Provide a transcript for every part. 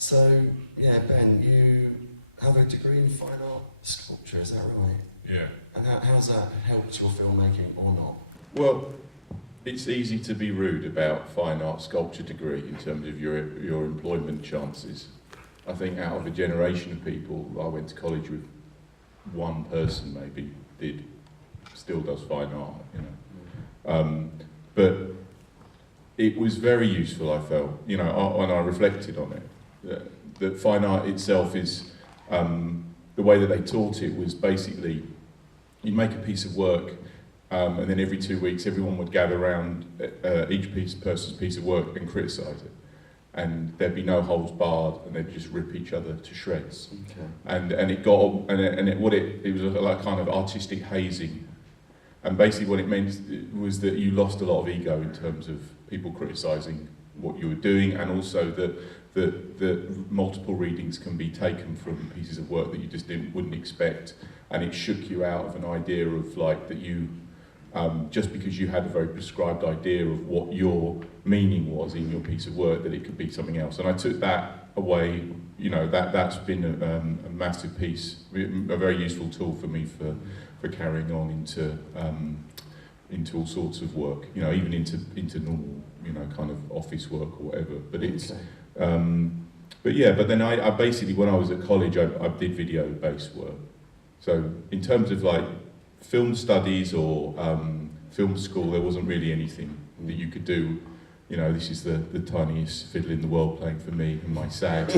So, yeah, Ben, you have a degree in fine art sculpture, is that right? Yeah. And how's that helped your filmmaking or not? Well, it's easy to be rude about fine art sculpture degree in terms of your employment chances. I think out of a generation of people, I went to college with one person maybe still does fine art, you know. But it was very useful, I felt, you know, when I reflected on it. That fine art itself is, the way that they taught it was basically, you make a piece of work, and then every 2 weeks everyone would gather around each person's piece of work and criticise it. And there'd be no holds barred, and they'd just rip each other to shreds. Okay. And it was like kind of artistic hazing. And basically what it meant was that you lost a lot of ego in terms of people criticising what you were doing, and also that multiple readings can be taken from pieces of work that you just wouldn't expect, and it shook you out of an idea of like that you, just because you had a very prescribed idea of what your meaning was in your piece of work, that it could be something else. And I took that away, you know, that's been a massive piece, a very useful tool for me for carrying on into all sorts of work, you know, even into normal, you know, kind of office work or whatever. But it's, but yeah, but then I basically, when I was at college, I did video-based work. So in terms of like film studies or film school, there wasn't really anything that you could do. You know, this is the tiniest fiddle in the world playing for me and my sad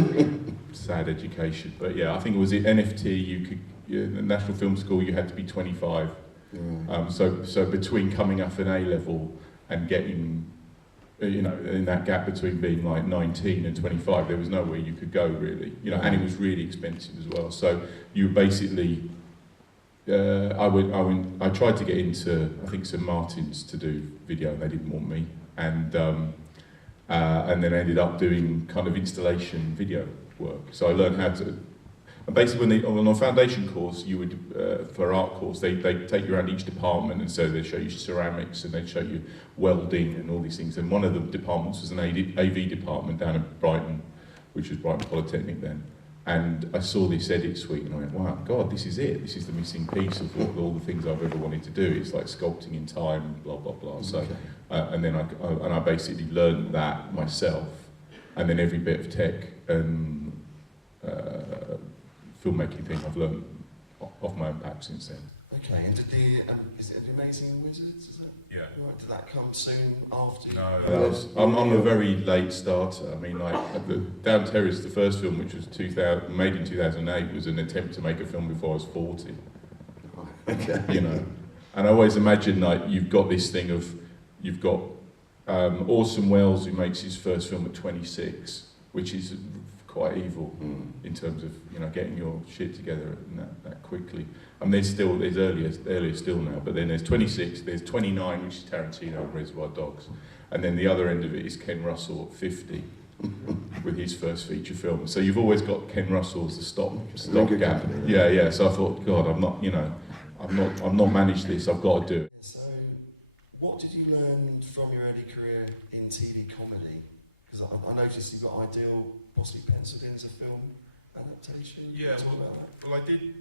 education. But yeah, I think it was at NFT, the National Film School, you had to be 25. So between coming up an A-level and getting, you know, in that gap between being like 19 and 25, there was nowhere you could go really, you know, and it was really expensive as well. So you basically, I tried to get into, I think, St Martin's to do video, and they didn't want me, and then I ended up doing kind of installation video work. So I learned how to. And basically, on a foundation course, you would, for art course, they take you around each department, and so they'd show you ceramics, and they'd show you welding and all these things. And one of the departments was an AV department down in Brighton, which was Brighton Polytechnic then. And I saw this edit suite, and I went, wow, God, this is it. This is the missing piece of all the things I've ever wanted to do. It's like sculpting in time, blah, blah, blah. So, and then I basically learned that myself, and then every bit of tech and filmmaking thing I've learned off my own back since then. Okay, and did is it The Amazing Wizards? Is it? Yeah. Right, did that come soon after? No, I'm a very late starter. I mean, like Down Terrace, the first film, which was made in 2008, was an attempt to make a film before I was 40. Okay. You know, and I always imagine like you've got this thing of you've got Orson Welles, who makes his first film at 26, which is quite evil in terms of, you know, getting your shit together that quickly. And there's earlier still now, but then there's 26, there's 29, which is Tarantino and Reservoir Dogs, and then the other end of it is Ken Russell at 50 with his first feature film. So you've always got Ken Russell as the stop gap. Yeah. So I thought, God, I'm not managed this. I've got to do it. So, what did you learn from your early career in TV comedy? Because I noticed you've got Ideal possibly penciled in as a film adaptation. Yeah, well, I did.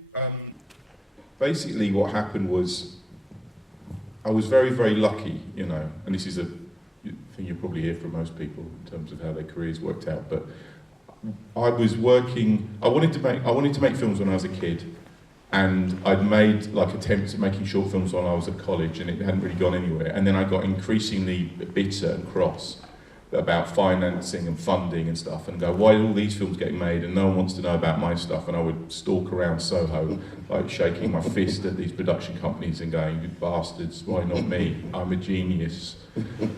Basically, what happened was I was very, very lucky, you know, and this is a thing you probably hear from most people in terms of how their careers worked out. But I wanted to make films when I was a kid, and I'd made like attempts at making short films when I was at college, and it hadn't really gone anywhere. And then I got increasingly bitter and cross about financing and funding and stuff, and go, why are all these films getting made and no one wants to know about my stuff? And I would stalk around Soho, like shaking my fist at these production companies and going, you bastards, why not me? I'm a genius.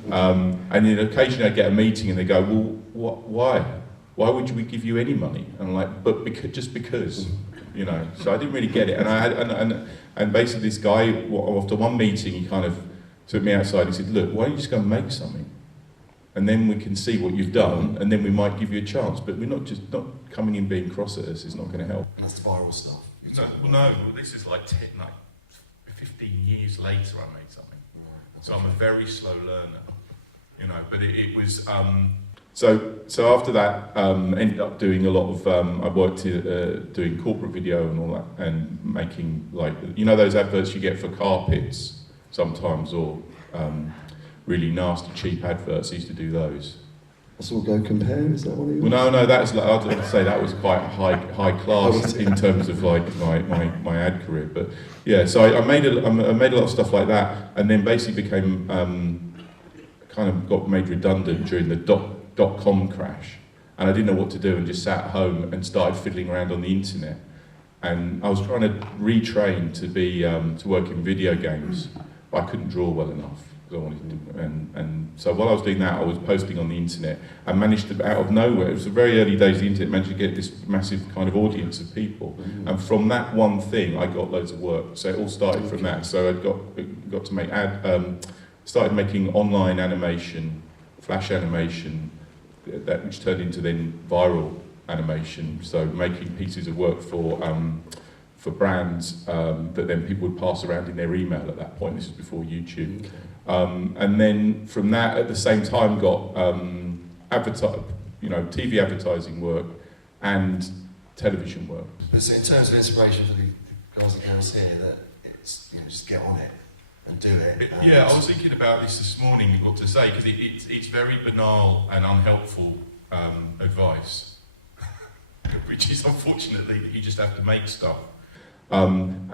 And then occasionally I'd get a meeting and they go, well, why? Why would we give you any money? And I'm like, but just because, you know. So I didn't really get it. And and basically this guy, after one meeting, he kind of took me outside and he said, look, why don't you just go and make something? And then we can see what you've done, and then we might give you a chance. But we're not coming in being cross at us is not going to help. And that's the viral stuff. No, this is like 15 years later I made something. So I'm a very slow learner, you know. But it was So after that, ended up doing a lot of, I worked doing corporate video and all that, and making, like, you know those adverts you get for carpets sometimes, or really nasty cheap adverts. I used to do those. I saw Go Compare, is that one of yours? Well, no, that's like, I'd say that was quite high class in terms of like my ad career. But yeah, so I made a lot of stuff like that, and then basically became kind of got made redundant during the dot-com crash, and I didn't know what to do, and just sat at home and started fiddling around on the internet. And I was trying to retrain to be to work in video games, but I couldn't draw well enough. I wanted to, and so while I was doing that, I was posting on the internet and managed to, out of nowhere, it was the very early days of the internet, managed to get this massive kind of audience of people. And from that one thing, I got loads of work. So it all started from that. So I got to make started making online animation, flash animation, which turned into then viral animation. So making pieces of work for brands that then people would pass around in their email at that point. This is before YouTube. Okay. And then from that, at the same time, got TV advertising work and television work. But so in terms of inspiration for the guys and girls here, that it's, just get on it and do it. Yeah, I was thinking about this morning, what to say, because it's very banal and unhelpful advice, which is unfortunately that you just have to make stuff. In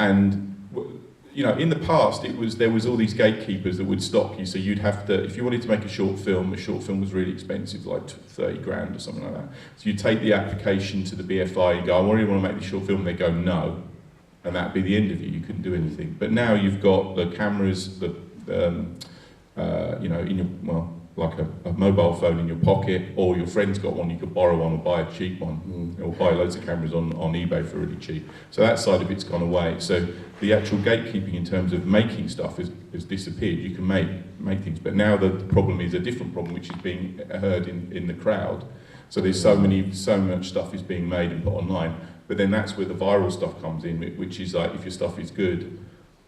the past, there was all these gatekeepers that would stop you. So you'd have to, if you wanted to make a short film was really expensive, like 30 grand or something like that. So you'd take the application to the BFI and go, I really want to make this short film. And they go, no. And that'd be the end of it. You couldn't do anything. But now you've got the cameras, like a mobile phone in your pocket, or your friend's got one, you could borrow one or buy a cheap one, or buy loads of cameras on eBay for really cheap. So that side of it's gone away. So the actual gatekeeping in terms of making stuff has disappeared. You can make things, but now the problem is a different problem, which is being heard in the crowd. So there's so much stuff is being made and put online, but then that's where the viral stuff comes in, which is like, if your stuff is good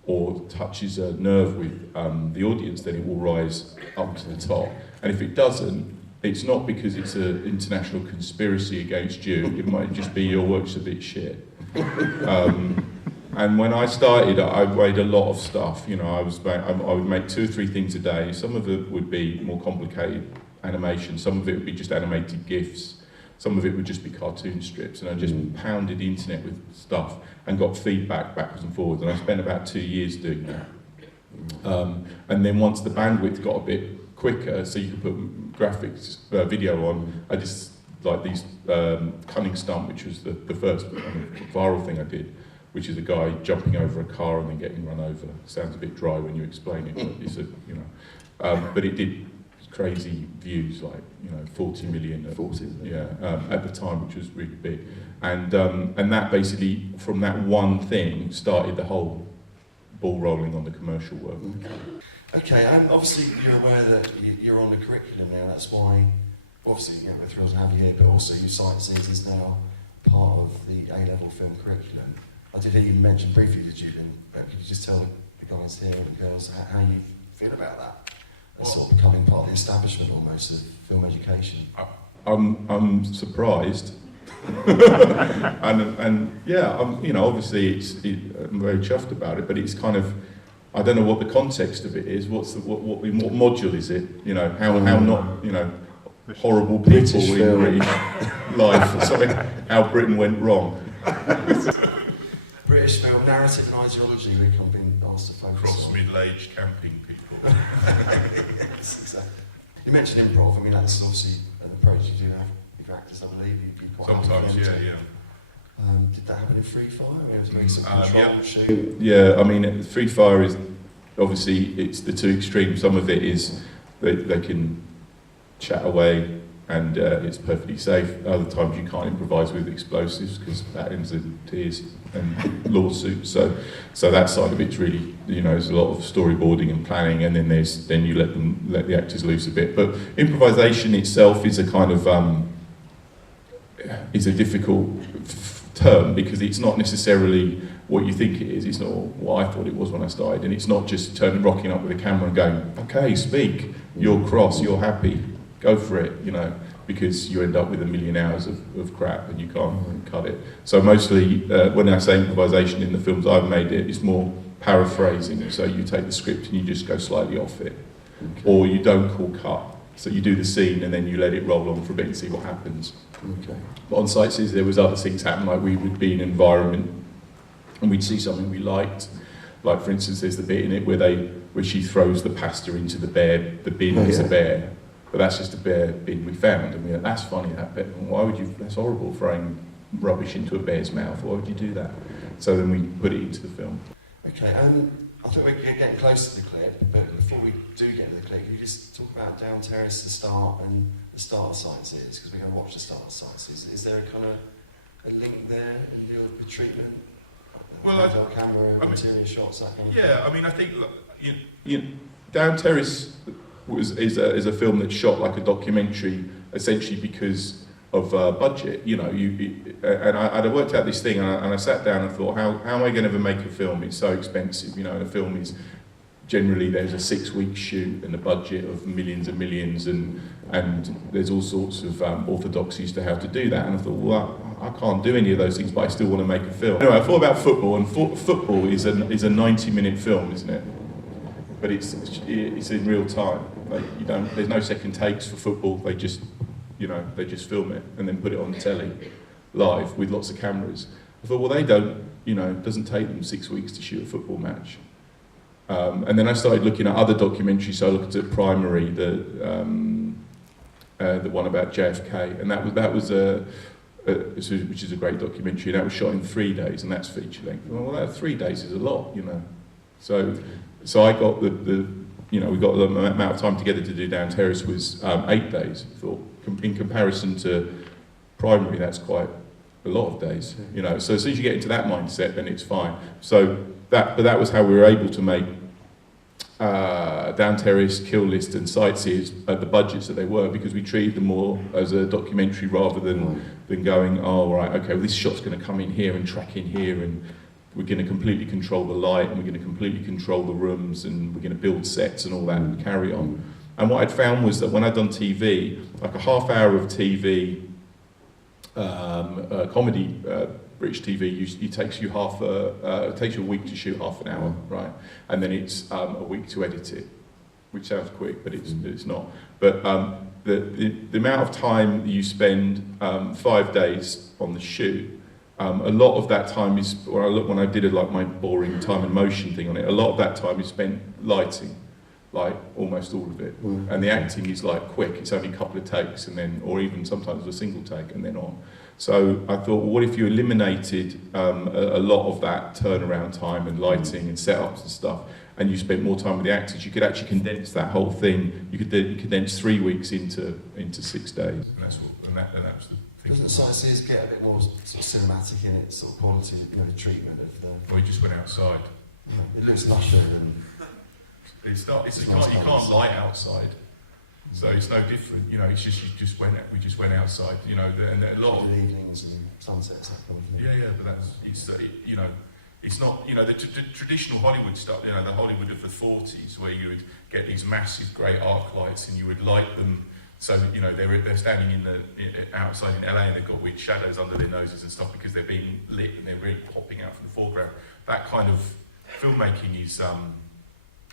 or touches a nerve with the audience, then it will rise up to the top. And if it doesn't, it's not because it's an international conspiracy against you, it might just be your work's a bit shit. And when I started, I made a lot of stuff. I would make 2 or 3 things a day. Some of it would be more complicated animation, some of it would be just animated GIFs, some of it would just be cartoon strips, and I just pounded the internet with stuff and got feedback backwards and forwards, and I spent about 2 years doing that. And then once the bandwidth got a bit quicker, so you could put graphics, video on, I just, like these Cunning Stunt, which was the first viral thing I did, which is a guy jumping over a car and then getting run over. Sounds a bit dry when you explain it, but it's but it did crazy views, like 40 million. 40. At the time, which was really big, and that basically, from that one thing, started the whole ball rolling on the commercial work. Okay, obviously you're aware that you're on the curriculum now. That's why, obviously, we're thrilled to have you here. But also, your Sightseers is now part of the A-level film curriculum. I did hear you mention briefly to Julian, but could you just tell the guys here and girls how you feel about that? Sort of becoming part of the establishment almost of film education. I'm surprised, and yeah, obviously I'm very chuffed about it, but it's kind of, I don't know what the context of it is. What module is it? How not horrible people in British life or something. How Britain went wrong. British film narrative and ideology. Rick, I've been asked to focus Cross on. middle-aged camping people. Yes, exactly. You mentioned improv. I mean, that's obviously an approach you do have with your actors, I believe. You'd be quite Sometimes, yeah. Did that happen in Free Fire? It was very some control shoot. Yeah, I mean, Free Fire is obviously, it's the two extremes. Some of it is they can chat away and it's perfectly safe. Other times you can't improvise with explosives because that ends in tears and lawsuits. So that side of it's really, there's a lot of storyboarding and planning, and then you let the actors loose a bit. But improvisation itself is a kind of is a difficult term because it's not necessarily what you think it is. It's not what I thought it was when I started, and it's not just rocking up with a camera and going, okay, speak, you're cross, you're happy, go for it, because you end up with 1 million hours of crap and you can't cut it. So mostly, when I say improvisation in the films I've made, it's more paraphrasing. So you take the script and you just go slightly off it, or you don't call cut. So you do the scene and then you let it roll on for a bit and see what happens. Okay. But on site scenes, there was other things happen, like we would be in an environment and we'd see something we liked. Like, for instance, there's the bit in it where she throws the pasta into the bin. There's a bear, but that's just a bear bin we found. And we went, that's funny, that bit. Why would you? That's horrible, throwing rubbish into a bear's mouth. Why would you do that? So then we put it into the film. Okay, I think we're getting close to the clip, but before we do get to the clip, can you just talk about Down Terrace, the start, and the start of Sightseers? Because we're going to watch the start of Sightseers. Is there a kind of a link there in the treatment? Well, camera, interior shots, that kind of thing? Yeah, I mean, I think Down Terrace is a film that's shot like a documentary, essentially because of budget. You know, I'd worked out this thing, and I sat down and thought, how am I going to ever make a film? It's so expensive. You know, and a film is generally there's a 6-week shoot and a budget of millions and millions, and there's all sorts of orthodoxies to how to do that. And I thought, well, I can't do any of those things, but I still want to make a film. Anyway, I thought about football, and football is a 90-minute film, isn't it? But it's in real time. Like, there's no second takes for football. They just film it and then put it on telly live with lots of cameras. I thought, well, they don't, it doesn't take them 6 weeks to shoot a football match. And then I started looking at other documentaries. So I looked at Primary, the one about JFK, and that was which is a great documentary. That was shot in 3 days, and that's feature length. Well, 3 days is a lot, So I got we got the amount of time together to do Down Terrace was 8 days. I thought, in comparison to Primary, that's quite a lot of days, So as soon as you get into that mindset, then it's fine. So that was how we were able to make Down Terrace, Kill List, and Sightseers at the budgets that they were, because we treated them more as a documentary rather than going, oh right, okay, well, this shot's going to come in here and track in here, and we're going to completely control the light, and we're going to completely control the rooms, and we're going to build sets and all that and carry on. And what I'd found was that when I'd done TV, like a half hour of TV, comedy, British TV, it takes you it takes you a week to shoot half an hour, right? And then it's a week to edit it, which sounds quick, but it's not. But the amount of time you spend 5 days on the shoot, a lot of that time is, when I did my boring time and motion thing on it, a lot of that time is spent lighting, like almost all of it. And the acting is quick, it's only a couple of takes, and then, or even sometimes a single take and then on. So I thought, well, what if you eliminated a lot of that turnaround time and lighting and setups and stuff, and you spent more time with the actors? You could actually condense that whole thing. You could condense 3 weeks into 6 days. And that was the thing. Doesn't Sightseers get a bit more sort of cinematic in its sort of quality, treatment of the? Well, we just went outside. It looks lusher than. It's not. You can't light outside. So it's no different, it's just we just went outside, and a lot of evenings and sunsets, that kind of thing. Yeah, but it's not, the traditional Hollywood stuff, the Hollywood of the 40s, where you would get these massive great arc lights and you would light them so that, they're standing outside in LA and they've got weird shadows under their noses and stuff because they're being lit and they're really popping out from the foreground. That kind of filmmaking is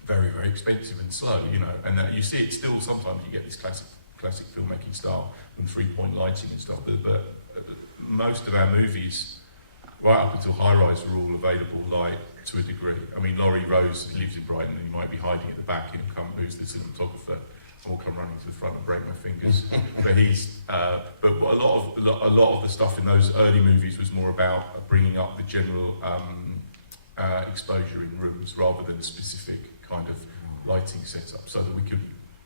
very, very expensive and slow, and you see it still sometimes. You get this classic filmmaking style and 3-point lighting and stuff, but most of our movies, right up until High Rise, were all available light to a degree. I mean, Laurie Rose lives in Brighton, and you might be hiding at the back, and who's the cinematographer, and will come running to the front and break my fingers. But a lot of the stuff in those early movies was more about bringing up the general exposure in rooms rather than a specific kind of lighting setup, so that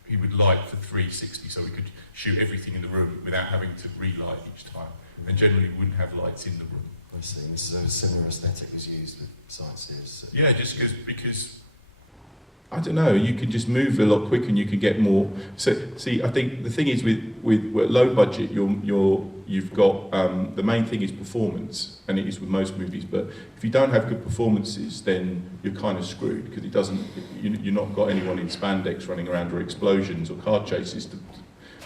he would light for 360, so we could shoot everything in the room without having to relight each time. And generally we wouldn't have lights in the room. I see. So a similar aesthetic is used with Sightseers. Yeah, just because I don't know, you can just move a lot quicker and you can get more. So, see, I think the thing is with low budget, you've got, the main thing is performance, and it is with most movies, but if you don't have good performances, then you're kind of screwed, because you're not got anyone in spandex running around, or explosions or car chases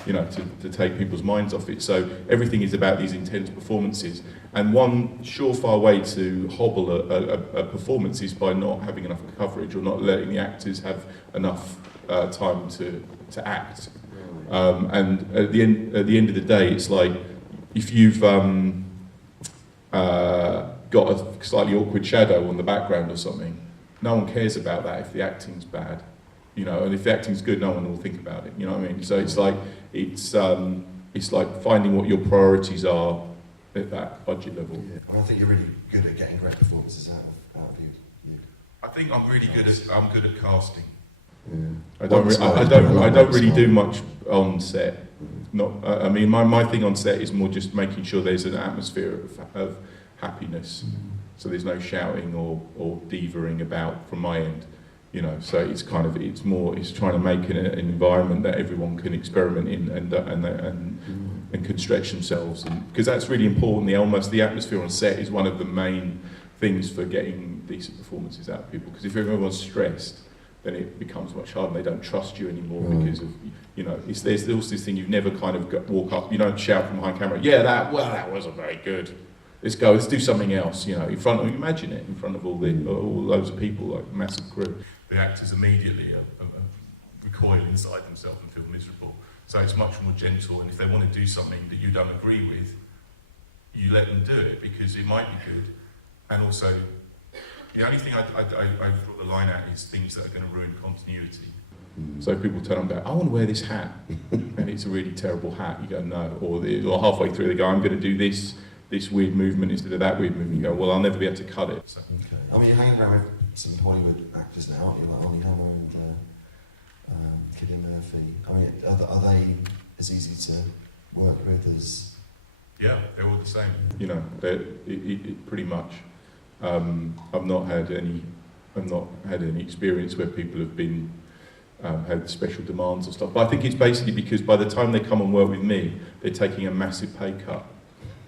you know, to take people's minds off it. So everything is about these intense performances. And one surefire way to hobble a performance is by not having enough coverage or not letting the actors have enough time to act. And at the end of the day, it's like if you've got a slightly awkward shadow on the background or something, no one cares about that if the acting's bad, you know. And if the acting's good, no one will think about it. You know what I mean? So it's like finding what your priorities are at that budget level. Yeah. Well, I think you're really good at getting great performances out of you. I think I'm really good at casting. Yeah. I don't really do much on set. I mean, my thing on set is more just making sure there's an atmosphere of happiness. So there's no shouting or divaing about from my end, you know. So it's trying to make an environment that everyone can experiment in and can stretch themselves, because that's really important. The atmosphere on set is one of the main things for getting decent performances out of people. Because if everyone's stressed, then it becomes much harder. They don't trust you anymore because of, you know, there's also this thing, you've never kind of walk up, you don't shout from behind camera, yeah, that wasn't very good. Let's do something else, you know, imagine it in front of all loads of people, like a massive crew. The actors immediately recoil inside themselves and feel miserable. So it's much more gentle, and if they want to do something that you don't agree with, you let them do it because it might be good. And also, the only thing I draw the line at is things that are going to ruin continuity. So people turn up and go, I want to wear this hat, and it's a really terrible hat. You go, no. Or halfway through they go, I'm going to do this weird movement instead of that weird movement. You go, well, I'll never be able to cut it. So. Okay. I mean, you're hanging around with some Hollywood actors now, aren't you? Like Ollie Hammer and Cillian Murphy. I mean, are they as easy to work with as... Yeah, they're all the same. You know, pretty much. I've not had any experience where people have been had special demands or stuff. But I think it's basically because by the time they come and work with me, they're taking a massive pay cut,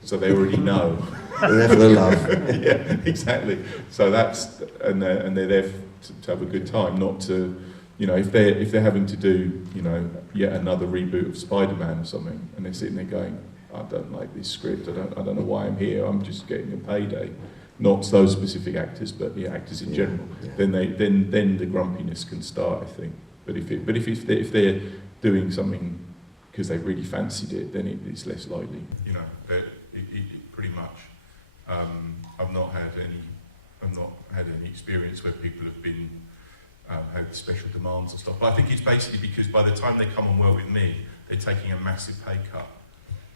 so they already know. They're there for the love. Yeah, exactly. So they're there to have a good time, not to, you know, if they're having to do, you know, yet another reboot of Spider-Man or something, and they're sitting there going, I don't like this script. I don't know why I'm here. I'm just getting a payday. Not those specific actors, but the actors in general. Yeah. Then the grumpiness can start, I think. But if they're doing something because they really fancied it, then it's less likely. You know, pretty much. I've not had any experience where people have been had special demands or stuff. But I think it's basically because by the time they come and work with me, they're taking a massive pay cut,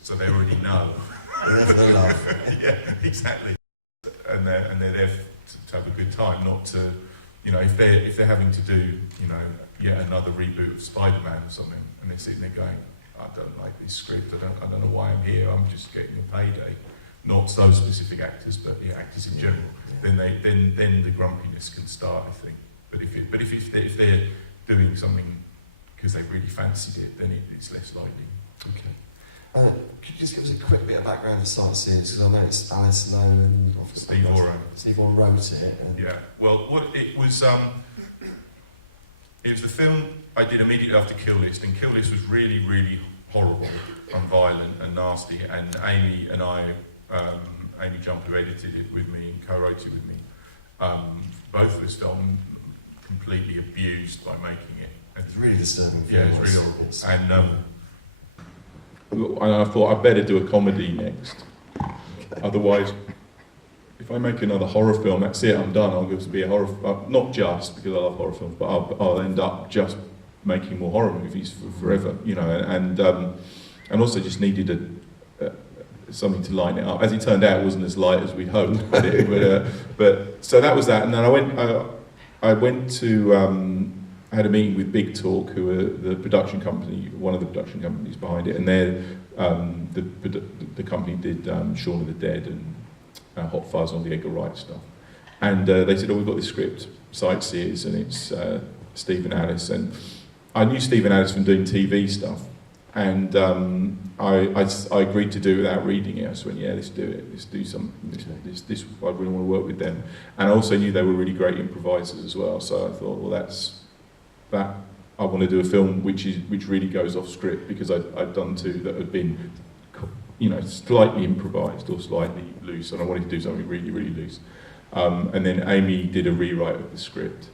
so they already know. They're there for the love. Yeah, exactly. And they're there to have a good time, not to, you know, if they're having to do, you know, yet another reboot of Spider-Man or something, and they're sitting there going, I don't like this script. I don't know why I'm here. I'm just getting a payday. Not those specific actors, but the actors in general. Then the grumpiness can start, I think. But if they're doing something because they really fancied it, then it's less likely. Okay. Could you just give us a quick bit of background of Sightseers? Because I know it's Alice Lowe and Steve Orr. Steve Orr wrote it. Yeah. Well, it was the film I did immediately after Kill List, and Kill List was really, really horrible and violent and nasty. And Amy and I, Amy Jump, who edited it with me and co-wrote it with me, both of us felt completely abused by making it. It's really disturbing. Yeah, it's really horrible. And I thought I'd better do a comedy next. Otherwise, if I make another horror film, that's it, I'm done. I'll go to be a horror, not just because I love horror films, but I'll end up just making more horror movies forever, you know. And also just needed something to line it up. As it turned out, it wasn't as light as we'd hoped, but so that was that. And then I went to. I had a meeting with Big Talk, who are the production company, one of the production companies behind it, and they're the company did Shaun of the Dead and Hot Fuzz on the Edgar Wright stuff. And they said, we've got this script, Sightseers, and it's Steve and Alice. And I knew Steve and Alice from doing TV stuff, and I agreed to do it without reading it. I just went, yeah, let's do it. Let's do something. This I really want to work with them. And I also knew they were really great improvisers as well. So I thought, well, that I want to do a film which really goes off script, because I'd done two that had been, you know, slightly improvised or slightly loose, and I wanted to do something really, really loose. And then Amy did a rewrite of the script,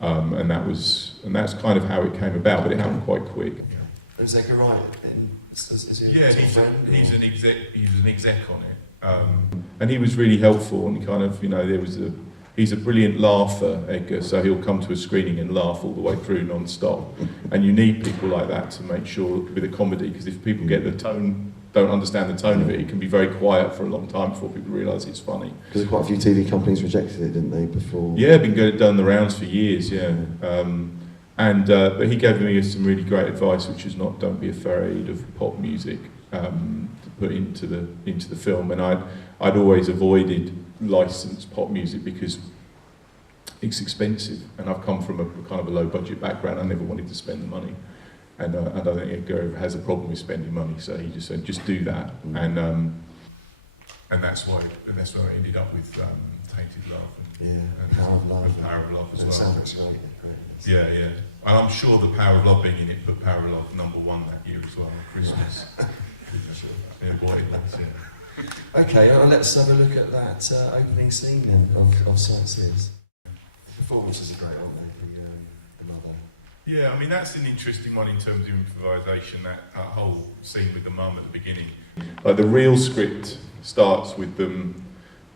and that's kind of how it came about, but it happened quite quick. And Zechariah, is he Yeah, a friend? he's an exec on it. And he was really helpful, and kind of, you know, he's a brilliant laugher, Edgar, so he'll come to a screening and laugh all the way through non-stop. And you need people like that to make sure, with a comedy, because if people don't understand the tone of it, it can be very quiet for a long time before people realise it's funny. Because quite a few TV companies rejected it, didn't they, before? Yeah, done the rounds for years, yeah. But he gave me some really great advice, which is don't be afraid of pop music to put into the film. And I'd always avoided licensed pop music because it's expensive, and I've come from a kind of a low budget background. I never wanted to spend the money, and I don't think Edgar has a problem with spending money, so he just said just do that. And that's why I ended up with Tainted Love and Power of Love. and Power of Love as And well. sounds great. Yeah, yeah. And I'm sure the Power of Love being in it put Power of Love #1 that year as well, at Christmas. Yeah, boy, it was, yeah. Okay, let's have a look at that opening scene then of Sightseers. Performances are great, aren't they? The mother. Yeah, I mean, that's an interesting one in terms of improvisation, that whole scene with the mum at the beginning. Like the real script starts with them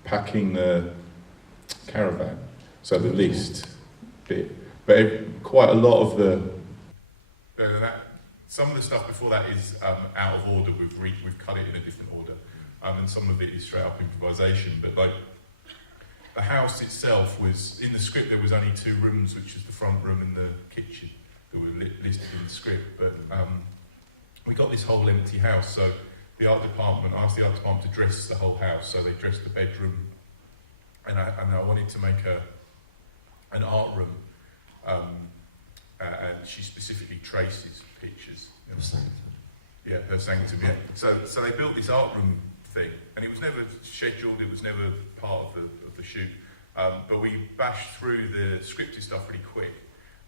packing the caravan, so the list bit. But quite a lot of some of the stuff before that is out of order. We've cut it in a different order, and some of it is straight up improvisation. But like the house itself was in the script. There was only 2 rooms, which is the front room and the kitchen, that were listed in the script. But we got this whole empty house. So I asked the art department to dress the whole house. So they dressed the bedroom, and I wanted to make an art room. And she specifically traces pictures. You know. Yeah, her sanctum. Yeah. So they built this art room thing, and it was never scheduled. It was never part of the shoot. But we bashed through the scripted stuff really quick,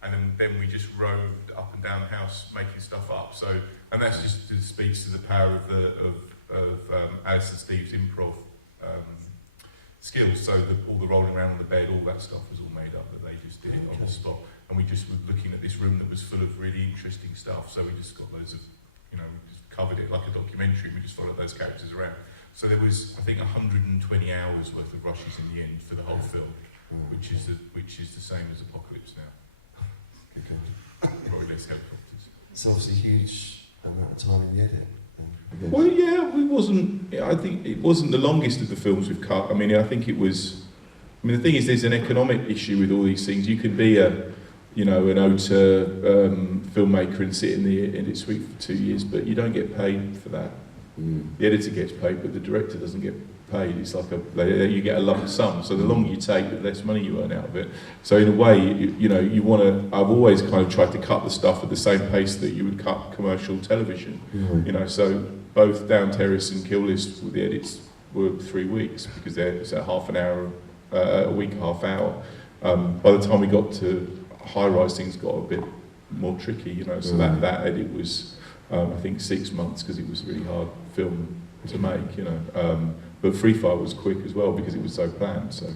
and then we just roved up and down the house making stuff up. And that's just speaks to the power of Alice and Steve's improv skills. So all the rolling around on the bed, all that stuff was all made up, that they just did it on the spot. And we just were looking at this room that was full of really interesting stuff. So we just got loads of, we just covered it like a documentary. We just followed those characters around. So there was, I think, 120 hours worth of rushes in the end for the whole film, which is the same as Apocalypse Now. Good God. Probably less helicopters. It's obviously a huge amount of time in the edit. Well, yeah, it wasn't. I think it wasn't the longest of the films we've cut. I mean, I think it was. I mean, the thing is, there's an economic issue with all these things. You can be an auteur filmmaker and sit in the edit suite for 2 years, but you don't get paid for that. The editor gets paid, but the director doesn't get paid. It's like you get a lump sum. So the longer you take, the less money you earn out of it. So in a way, you want to. I've always kind of tried to cut the stuff at the same pace that you would cut commercial television. So both Down Terrace and Kill List, the edits were 3 weeks because it's a half an hour, a week, half hour. By the time we got to High Rise, things got a bit more tricky. So that edit was, I think, 6 months because it was a really hard film to make. But Free Fire was quick as well because it was so planned. So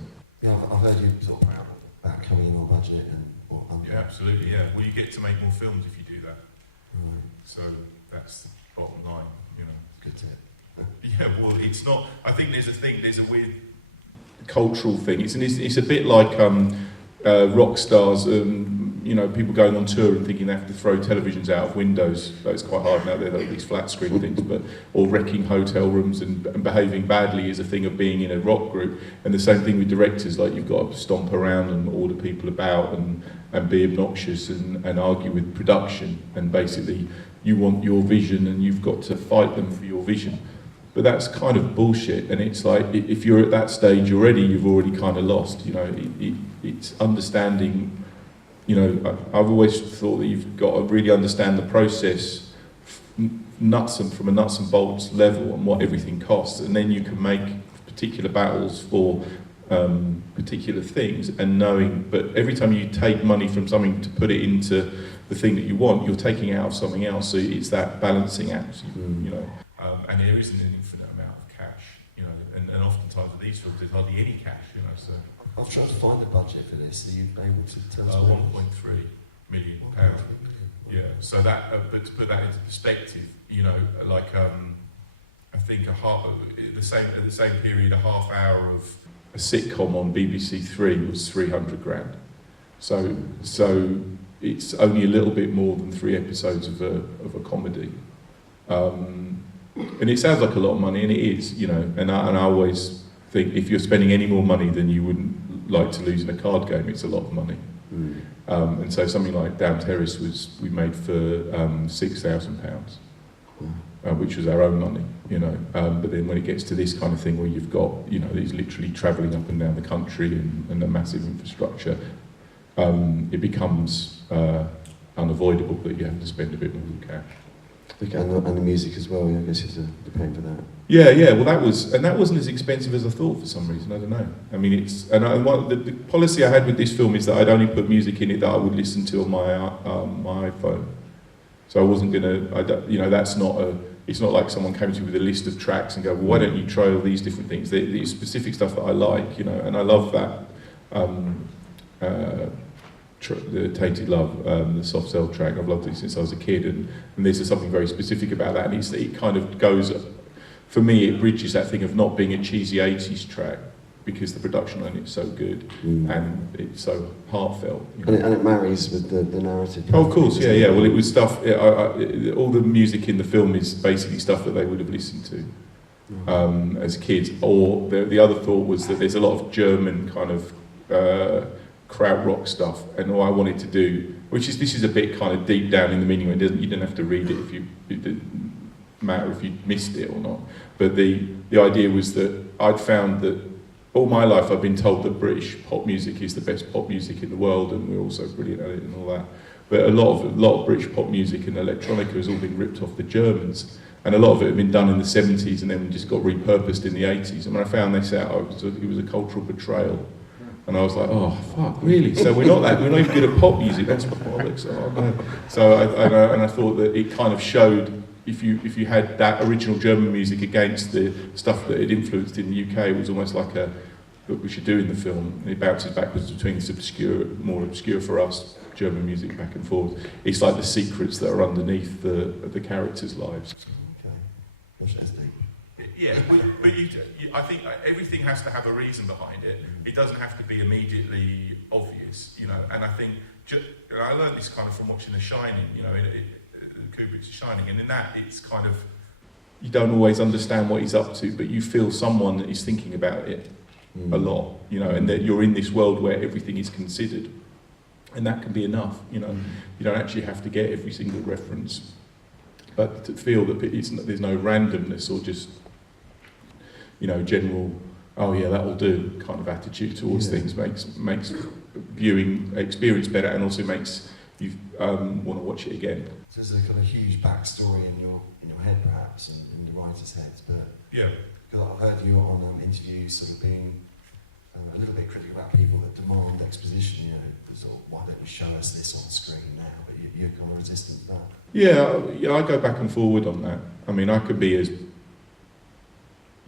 Yeah, I've heard you talk about coming in on budget and what. Yeah, absolutely. Yeah. Well, you get to make more films if you do that. Right. So that's the bottom line. Good tip. Yeah. Well, it's not. I think there's a weird cultural thing. It's a bit like rock stars. People going on tour and thinking they have to throw televisions out of windows. So it's quite hard now. There are these flat screen things, or wrecking hotel rooms and behaving badly is a thing of being in a rock group. And the same thing with directors. Like you've got to stomp around and order people about and be obnoxious and argue with production. And basically, you want your vision and you've got to fight them for your vision. But that's kind of bullshit, and it's like, if you're at that stage already, you've already kind of lost, it's understanding, I've always thought that you've got to really understand the process from a nuts and bolts level and what everything costs, and then you can make particular battles for particular things, and knowing, but every time you take money from something to put it into the thing that you want, you're taking out of something else. So it's that balancing act, you know. And there isn't an infinite amount of cash, you know, and oftentimes with these films there's hardly any cash, you know. So I've tried to find the budget for this. Are you able to tell us? 1.3 million pounds. Yeah. So that, but to put that into perspective, you know, like I think at the same period, a half hour of a sitcom on BBC Three was 300 grand. So it's only a little bit more than 3 episodes of a comedy. And it sounds like a lot of money, and it is, you know. And I always think if you're spending any more money than you wouldn't like to lose in a card game, it's a lot of money. And so something like Down Terrace we made for £6,000, which was our own money, you know. But then when it gets to this kind of thing where you've got, you know, these literally travelling up and down the country and a massive infrastructure, it becomes unavoidable that you have to spend a bit more cash. Okay, and the music as well, I guess you're paying for that. Yeah, well that wasn't as expensive as I thought for some reason, I don't know. I mean, the policy I had with this film is that I'd only put music in it that I would listen to on my iPhone. So I wasn't gonna, you know, it's not like someone came to me with a list of tracks and go, well, why don't you try all these different things? These specific stuff that I like, you know, and I love that. The Tainted Love, the Soft Cell track, I've loved it since I was a kid, and there's something very specific about that, and it kind of goes, for me, it bridges that thing of not being a cheesy 80s track, because the production on it's so good, and it's so heartfelt. You know? And it marries with the narrative. Oh, of course, yeah. Well, it was stuff, all the music in the film is basically stuff that they would have listened to as kids, or the other thought was that there's a lot of German kind of krautrock stuff, and all I wanted to do, this is a bit kind of deep down in the meaning, you don't have to read it it didn't matter if you missed it or not, but the idea was that I'd found that all my life I've been told that British pop music is the best pop music in the world, and we're all so brilliant at it and all that, but a lot of British pop music and electronica has all been ripped off the Germans, and a lot of it had been done in the 70s and then just got repurposed in the 80s, and when I found this out, it was a cultural betrayal. And I was like, oh fuck, really? So we're not even good at pop music. That's bollocks. Oh no. So I thought that it kind of showed if you had that original German music against the stuff that it influenced in the UK, it was almost like what we should do in the film. And it bounces backwards between this more obscure for us German music back and forth. It's like the secrets that are underneath the characters' lives. Okay. Yeah, but I think everything has to have a reason behind it. It doesn't have to be immediately obvious, you know. And I think I learned this kind of from watching The Shining, you know, Kubrick's The Shining, and in that it's kind of, you don't always understand what he's up to, but you feel someone is thinking about it a lot, you know, and that you're in this world where everything is considered, and that can be enough, you know. You don't actually have to get every single reference, but to feel that there's no randomness or just, you know, general, oh yeah, that'll do kind of attitude towards things makes viewing experience better, and also makes you want to watch it again. So there's a kind of huge backstory in your head, perhaps, and in the writer's heads, but yeah, because I've heard you on interviews sort of being a little bit critical about people that demand exposition. You know, sort of, why don't you show us this on screen now? But you're kind of resistant to that. Yeah, I go back and forward on that. I mean, I could be as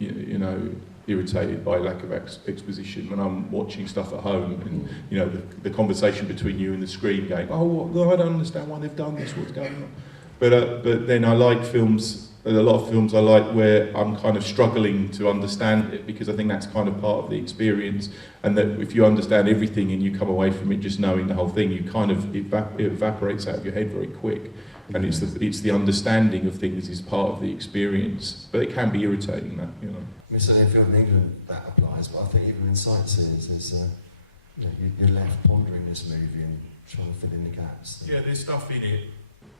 you know, irritated by lack of exposition when I'm watching stuff at home, and you know, the conversation between you and the screen going, oh, well, I don't understand why they've done this, what's going on. But then I like films, a lot of films I like where I'm kind of struggling to understand it, because I think that's kind of part of the experience, and that if you understand everything and you come away from it just knowing the whole thing, you kind of, it evaporates out of your head very quick. And it's the understanding of things is part of the experience, but it can be irritating, that, you know. I mean, certainly in film in England that applies, but I think even in Sightseers, there's you're left pondering this movie and trying to fill in the gaps. Yeah, there's stuff in it.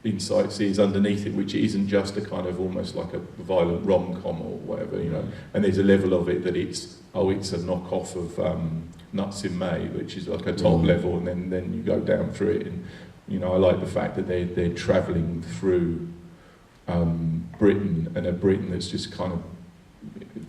In Sightseers underneath it, which isn't just a kind of almost like a violent rom-com or whatever, you know. And there's a level of it that it's a knockoff of Nuts in May, which is like a top level, and then you go down through it. And you know, I like the fact that they're travelling through Britain, and a Britain that's just kind of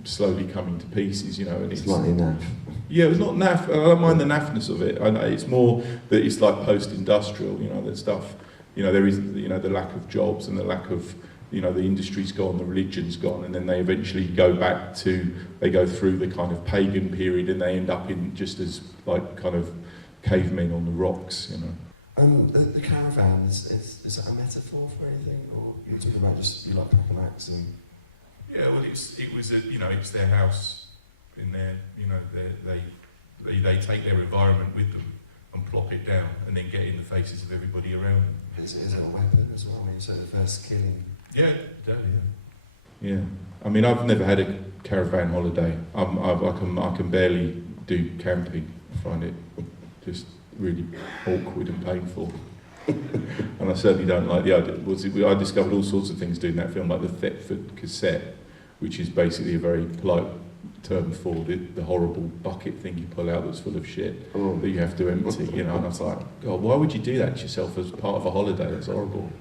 slowly coming to pieces, you know. And it's slightly naff. Yeah, it's not naff. I don't mind the naffness of it. It's more that it's like post-industrial, you know, that stuff. you know, there is, you know, the lack of jobs and the lack of, you know, the industry's gone, the religion's gone, and then they eventually go back to, they go through the kind of pagan period, and they end up in just as like kind of cavemen on the rocks, you know. The caravan, is that a metaphor for anything, or you're talking about just you like packing axe and? Yeah, well, it was a, you know, it's their house in their, you know, they take their environment with them and plop it down, and then get in the faces of everybody around them. Is it a weapon as well? I mean, so the first killing. Yeah, yeah. Yeah, I mean, I've never had a caravan holiday. I can barely do camping. I find it just really awkward and painful. And I certainly don't like the idea. I discovered all sorts of things doing that film, like the Thetford cassette, which is basically a very polite term for the horrible bucket thing you pull out that's full of shit that you have to empty, you know. And I was like, God, why would you do that to yourself as part of a holiday? That's horrible.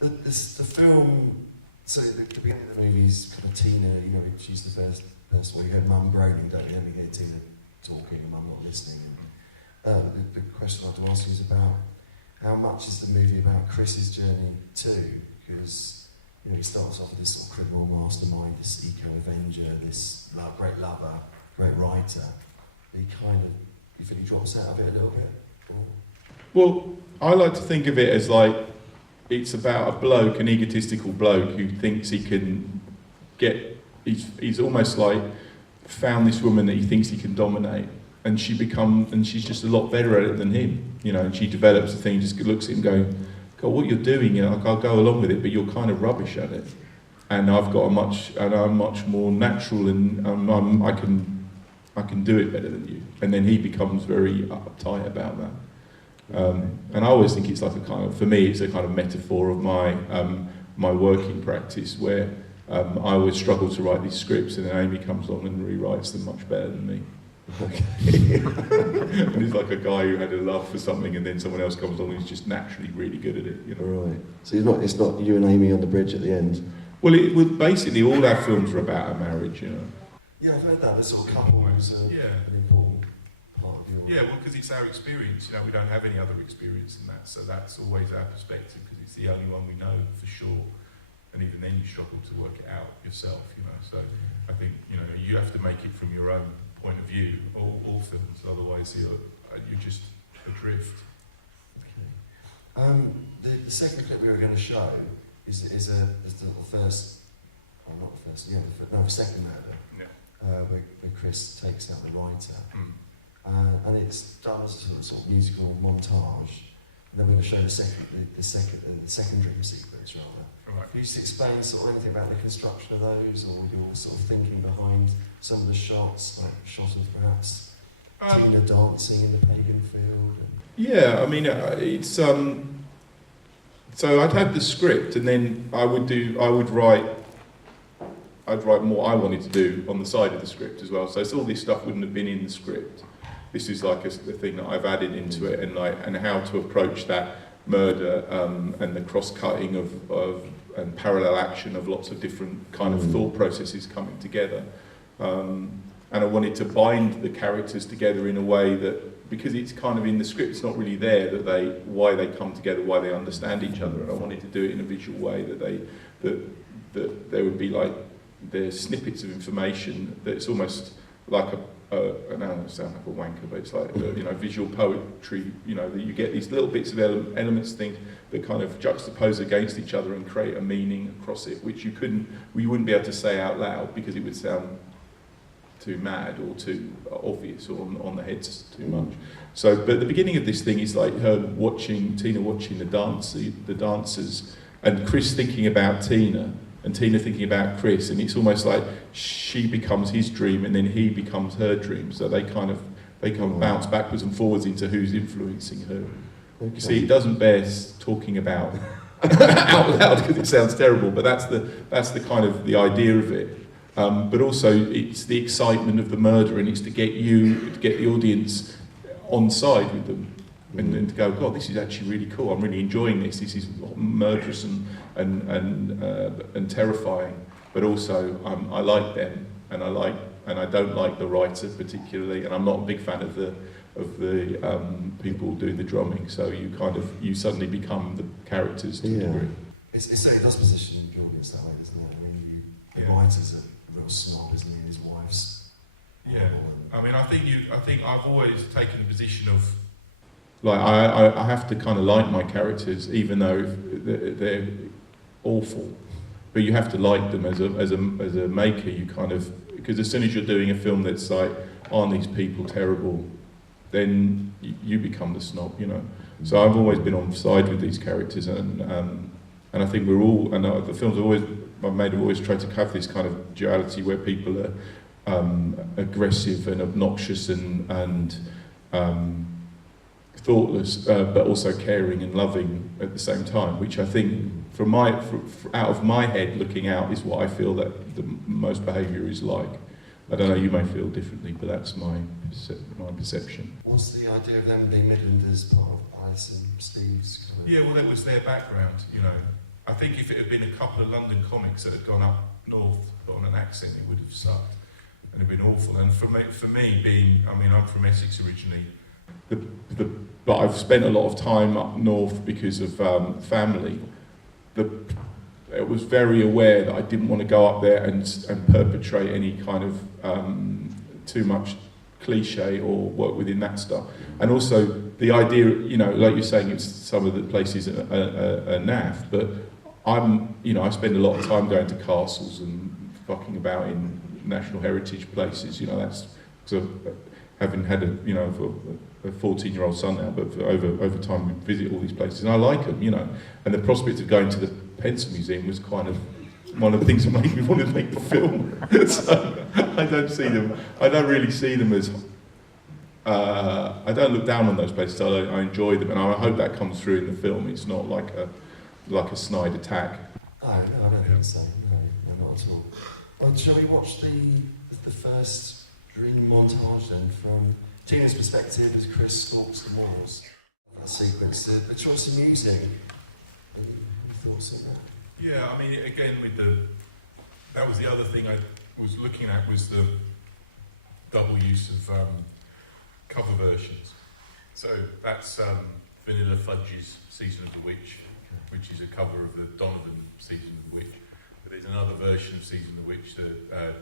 The film, so the beginning of the movie is kind of Tina, you know, she's the first person, well, you heard Mum groaning, don't you? Then we hear Tina talking and Mum not listening. And, the question I'd like to ask you is about how much is the movie about Chris's journey too? Because, you know, he starts off with this sort of criminal mastermind, this eco-avenger, this great lover, great writer, but he kind of, you think he drops out of it a little bit? Or? Well, I like to think of it as like, it's about a bloke, an egotistical bloke who thinks he can he's almost like found this woman that he thinks he can dominate, and she's just a lot better at it than him, you know, and she develops a thing, just looks at him going, God, what you're doing, you know, like, I'll go along with it, but you're kind of rubbish at it. And I'm much more natural, and I can do it better than you. And then he becomes very uptight about that. And I always think it's like a kind of, for me, it's a kind of metaphor of my working practice, where I always struggle to write these scripts, and then Amy comes along and rewrites them much better than me. And he's like a guy who had a love for something, and then someone else comes along who's just naturally really good at it, you know. Right. So it's not you and Amy on the bridge at the end. Well, basically all our films are about our marriage, you know. Yeah, I've heard that. The sort of couple is an important part of your... Yeah, well, because it's our experience, you know, we don't have any other experience than that, so that's always our perspective, because it's the only one we know for sure, and even then you struggle to work it out yourself, you know, so I think, you know, you have to make it from your own point of view, all films, otherwise you're just adrift. Okay. The second clip we were going to show is the first, well, not the first, the second murder, where Chris takes out the writer. And it's done as a sort of musical montage. And then we're going to show the second dream sequence, rather. Right. Can you just explain sort of anything about the construction of those, or your sort of thinking behind some of the shots, like shot of perhaps Tina dancing in the pagan field? Yeah, I mean, it's so I'd had the script, and then I'd write what I wanted to do on the side of the script as well. So all this stuff wouldn't have been in the script. This is like the thing that I've added into it, and how to approach that murder, and the cross-cutting of and parallel action of lots of different kind of thought processes coming together. And I wanted to bind the characters together in a way that, because it's kind of in the script, it's not really there why they come together, why they understand each other. And I wanted to do it in a visual way that there would be like there's snippets of information that's almost like I don't sound like a wanker, but it's like visual poetry. You know, that you get these little bits of elements, things that kind of juxtapose against each other and create a meaning across it, which you wouldn't be able to say out loud because it would sound too mad or too obvious or on the heads too much. So, but the beginning of this thing is like Tina watching the dancers, and Chris thinking about Tina, and Tina thinking about Chris, and it's almost like she becomes his dream and then he becomes her dream. So they kind of bounce backwards and forwards into who's influencing who. Okay. You see, it doesn't bear talking about out loud because it sounds terrible, but that's the kind of the idea of it. But also it's the excitement of the murder, and it's to get the audience on side with them. And then to go, God, this is actually really cool. I'm really enjoying this. This is murderous and terrifying, but also I like them, and I don't like the writer particularly, and I'm not a big fan of of the people doing the drumming. So you suddenly become the characters to a degree. It certainly does position the audience that way, doesn't it? I mean, the writer's a real snob, isn't he? And his wife's. Yeah. I mean, I think I've always taken the position of. Like I have to kind of like my characters, even though they're awful. But you have to like them as a maker. You kind of, because as soon as you're doing a film that's like, aren't these people terrible? Then you become the snob, you know. So I've always been on side with these characters, and I think we're all, and the films I've made have always tried to have this kind of duality where people are aggressive and obnoxious and thoughtless, but also caring and loving at the same time, which I think, out of my head looking out, is what I feel that the most behaviour is like. I don't know, you may feel differently, but that's my perception. What's the idea of them being Midlanders, part of Alice and Steve's? Yeah, well, that was their background, you know. I think if it had been a couple of London comics that had gone up north but on an accent, it would have sucked and it'd been awful. And for me being, I mean, I'm from Essex originally. But I've spent a lot of time up north because of family. I was very aware that I didn't want to go up there and perpetrate any kind of too much cliche or work within that stuff. And also the idea, you know, like you're saying, it's some of the places are naff, but I spend a lot of time going to castles and fucking about in national heritage places. You know, that's because having had a 14-year-old son now, but over time we visit all these places and I like them, you know. And the prospect of going to the Pencil Museum was kind of one of the things that made me want to make the film. So I don't really see them as. I don't look down on those places. I enjoy them, and I hope that comes through in the film. It's not like a snide attack. No, I don't think so. No, not at all. Well, shall we watch the first dream montage then, from Tina's perspective as Chris stalks the moors? That sequence, the choice of music. Any thoughts on that? Yeah, I mean, again, that was the other thing I was looking at, was the double use of cover versions. So that's Vanilla Fudge's Season of the Witch, which is a cover of the Donovan Season of the Witch. But there's another version of Season of the Witch, the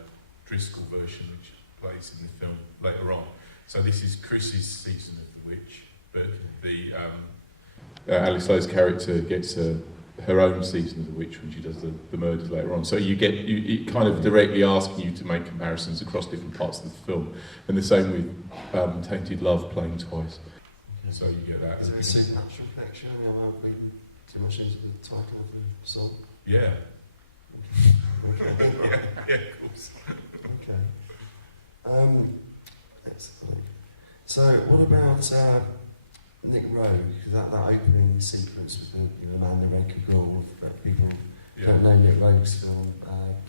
Driscoll version, which plays in the film later on. So this is Chris's Season of the Witch, but the Alice Lowe's character gets her own Season of the Witch when she does the murders later on. So it kind of directly asking you to make comparisons across different parts of the film, and the same with Tainted Love playing twice. So you get that. Is there a supernatural connection? I mean, am I reading too much into the title of the song? Yeah. Okay. yeah, of course. Okay. Excellent. So, what about Nick Rogue? That opening sequence with the man in the red cagoule that people don't know Nick Rogue's film,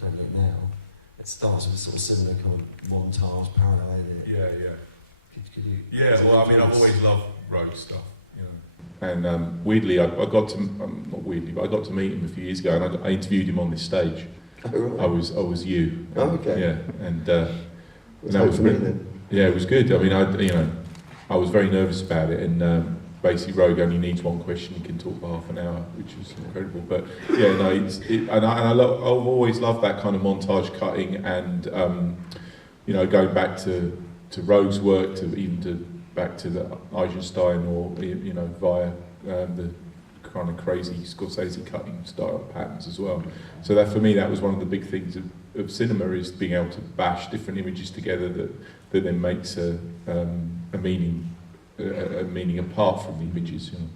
don't look now. It starts with a sort of similar kind of montage, parallel edit. Yeah. Could you? Yeah. Well, I mean, I've always loved Rogue stuff, you know. And weirdly, I got to not weirdly, but I got to meet him a few years ago, and I interviewed him on this stage. Oh, right. I was you. Oh, okay. Yeah, and that was really, then. yeah, it was good. I mean, I was very nervous about it, and basically Rogue only needs one question; he can talk for half an hour, which is incredible. But yeah, no, I've always loved that kind of montage cutting, and going back to Rogue's work, back to the Eisenstein, or via the kind of crazy Scorsese cutting style patterns as well. So that for me, that was one of the big things of cinema, is being able to bash different images together that then makes a meaning apart from the images. You know.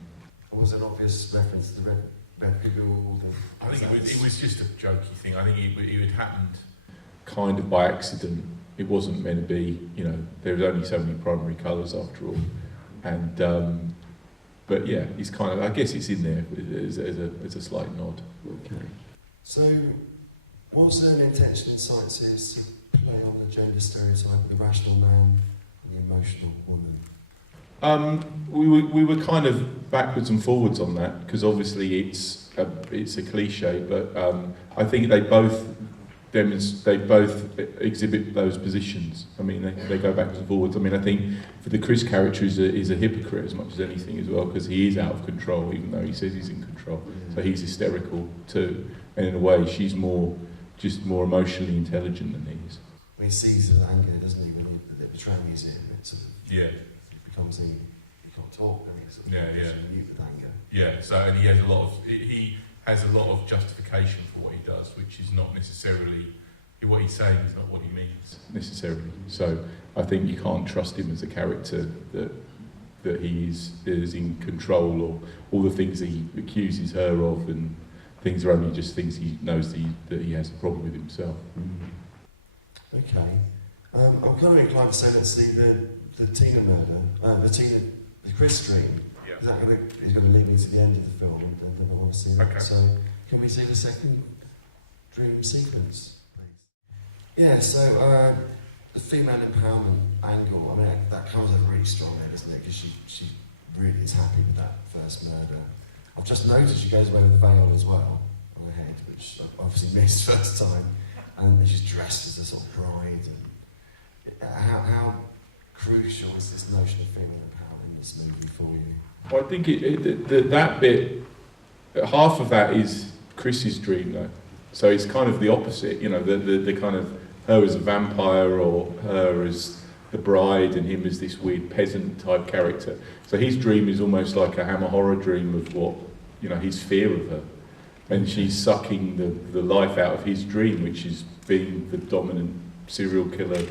Was it an obvious reference to the red cagoule? I think it was just a jokey thing. I think it had happened kind of by accident. It wasn't meant to be. There was only so many primary colours after all, and. But yeah, it's kind of, I guess it's in there as a slight nod. Okay. So, was there an intention in Sciences to play on the gender stereotype of the rational man and the emotional woman? We were kind of backwards and forwards on that, because obviously it's a cliche, but I think they both they both exhibit those positions. I mean, they go backwards and forwards. I mean, I think for the Chris character is a hypocrite as much as anything as well, because he is out of control, even though he says he's in control. So he's hysterical too, and in a way, she's more emotionally intelligent than he is. When he sees the anger, doesn't he? When the Ramey is in, it sort of Yeah. it becomes he can't talk, and he sort of Yeah, yeah. mute with anger. Yeah, so and he has a lot of justification for what he does, which is not necessarily what he's saying is not what he means Necessarily. So I think you can't trust him as a character that he is in control, or all the things that he accuses her of, and things are only just things he knows that he has a problem with himself. Okay. I'm kind of inclined to say, let's see the Tina murder, the Chris dream. Yeah. Is going to lead me to the end of the film, and then I want to see that. Okay. So, can we see the second dream sequence, please? Yeah. So, the female empowerment angle. I mean, that comes over really strongly, doesn't it? Because she really is happy with that first murder. I've just noticed she goes away with the veil as well on her head, which I obviously missed first time, and she's dressed as a sort of bride. And how crucial is this notion of female empowerment in this movie for you? Well, I think that bit, half of that is Chris's dream, though. So it's kind of the opposite, you know, the kind of her as a vampire, or her as the bride, and him as this weird peasant type character. So his dream is almost like a Hammer horror dream of what, you know, his fear of her. And she's sucking the life out of his dream, which is being the dominant serial killer,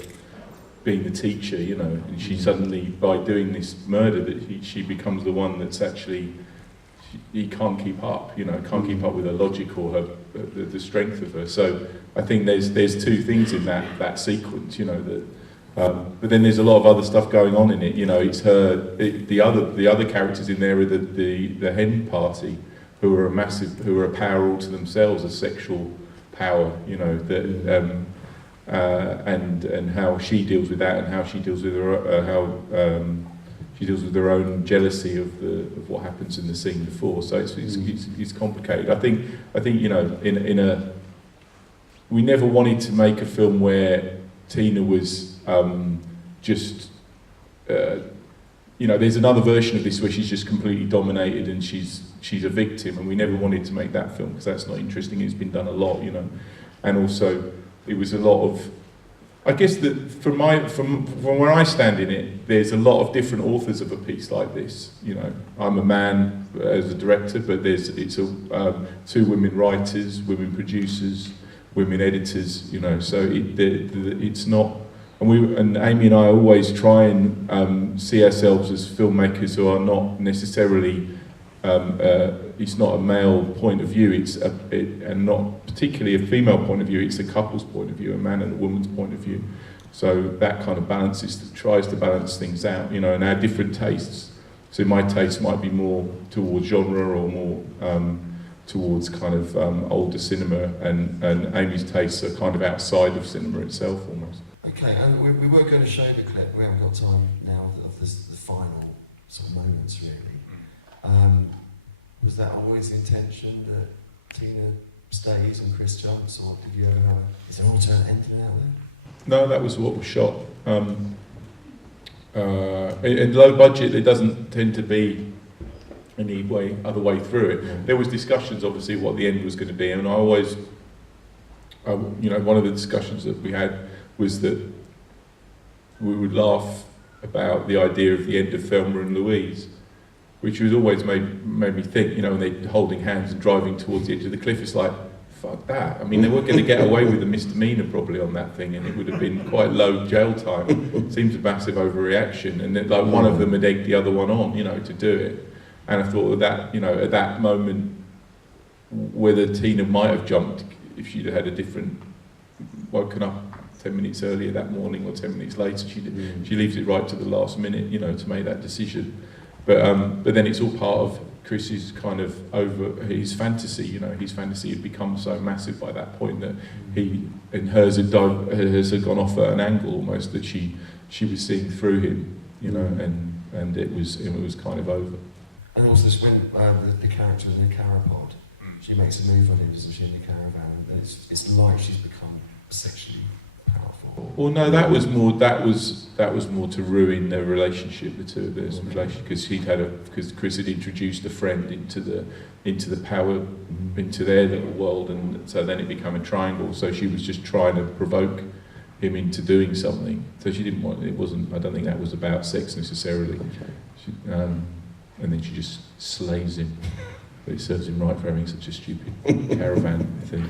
being the teacher, you know, and she suddenly, by doing this murder, that she becomes the one that's actually, he can't keep up, you know, can't keep up with her logic or her the strength of her. So I think there's two things in that sequence, you know, that, but then there's a lot of other stuff going on in it, you know. It's her, the other characters in there are the hen party, who are a power all to themselves, a sexual power, you know, that. And how she deals with that, and how she deals with she deals with her own jealousy of what happens in the scene before. So it's complicated. I think you know, we never wanted to make a film where Tina was just you know, there's another version of this where she's just completely dominated and she's a victim, and we never wanted to make that film because that's not interesting. It's been done a lot, you know, and also. It was a lot of, I guess that from where I stand in it, there's a lot of different authors of a piece like this. You know, I'm a man as a director, but it's two women writers, women producers, women editors. You know, so it's not. And Amy and I always try and see ourselves as filmmakers who are not necessarily. It's not a male point of view, and not particularly a female point of view, it's a couple's point of view, a man and a woman's point of view. So that kind of tries to balance things out, you know, and our different tastes. So my taste might be more towards genre, or more towards kind of older cinema, and Amy's tastes are kind of outside of cinema itself almost. Okay, and we were going to show the clip, we haven't got time now of the final sort of moments really. Was that always the intention that Tina stays and Chris jumps, or did you ever have is there an alternate ending out there? No, that was what was shot. In low budget, there doesn't tend to be any other way through it. Yeah. There was discussions, obviously, what the end was going to be, and I always, you know, one of the discussions that we had was that we would laugh about the idea of the end of Thelma and Louise, which was always made me think, you know, when they're holding hands and driving towards the edge of the cliff, it's like, fuck that. I mean, they were going to get away with a misdemeanor probably on that thing, and it would have been quite low jail time. Seems a massive overreaction, and then, like, one of them had egged the other one on, you know, to do it. And I thought that, you know, at that moment, whether Tina might have jumped if she'd had a different, woken up 10 minutes earlier that morning or 10 minutes later, she leaves it right to the last minute, you know, to make that decision. But then it's all part of Chris's kind of his fantasy, you know, his fantasy had become so massive by that point that hers had gone off at an angle almost, that she was seeing through him, you know, and it was kind of over. And also this when the character was in the carapod, she makes a move on him, doesn't she, in the caravan, and it's like she's become sexually powerful. Well, no, that was more to ruin their relationship, the two of theirs relationship, because Chris had introduced a friend into the power, into their little world, and so then it became a triangle. So she was just trying to provoke him into doing something. So she didn't want. It wasn't. I don't think that was about sex necessarily. She, and then she just slays him. But it serves him right for having such a stupid caravan thing.